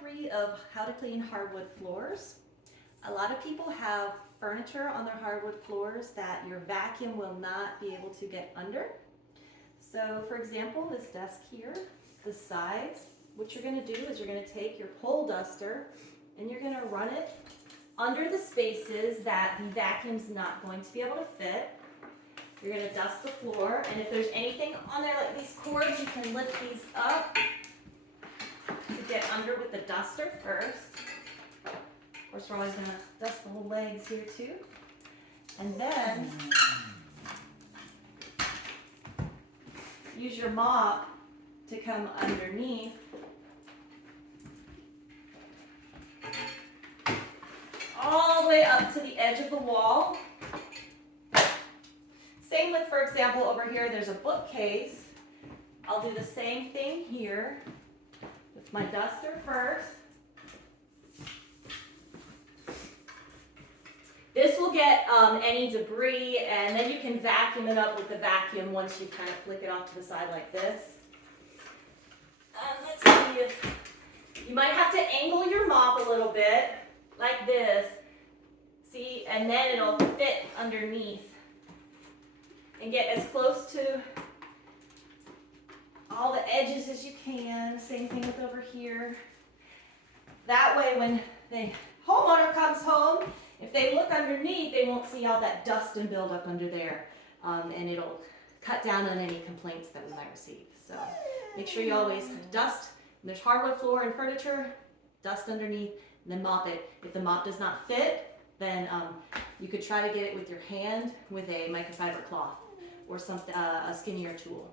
3 of how to clean hardwood floors. A lot of people have furniture on their hardwood floors that your vacuum will not be able to get under. So for example, this desk here, the sides, what you're going to do is you're going to take your pole duster and you're going to run it under the spaces that the vacuum's not going to be able to fit. You're going to dust the floor, and if there's anything on there like these cords, you can lift these up to get under with the duster first. Of course, we're always going to dust the little legs here too. And then use your mop to come underneath. All the way up to the edge of the wall. Same with, for example, over here, there's a bookcase. I'll do the same thing here with my duster first. This will get any debris, and then you can vacuum it up with the vacuum once you kind of flick it off to the side like this. Let's see if you might have to angle your mop a little bit like this. See, and then it'll fit underneath. And get as close to all the edges as you can. Same thing with over here. That way when the homeowner comes home, if they look underneath, they won't see all that dust and buildup under there. And it'll cut down on any complaints that we might receive. So make sure you always dust. When there's hardwood floor and furniture, dust underneath, and then mop it. If the mop does not fit, then you could try to get it with your hand with a microfiber cloth or something, a skinnier tool.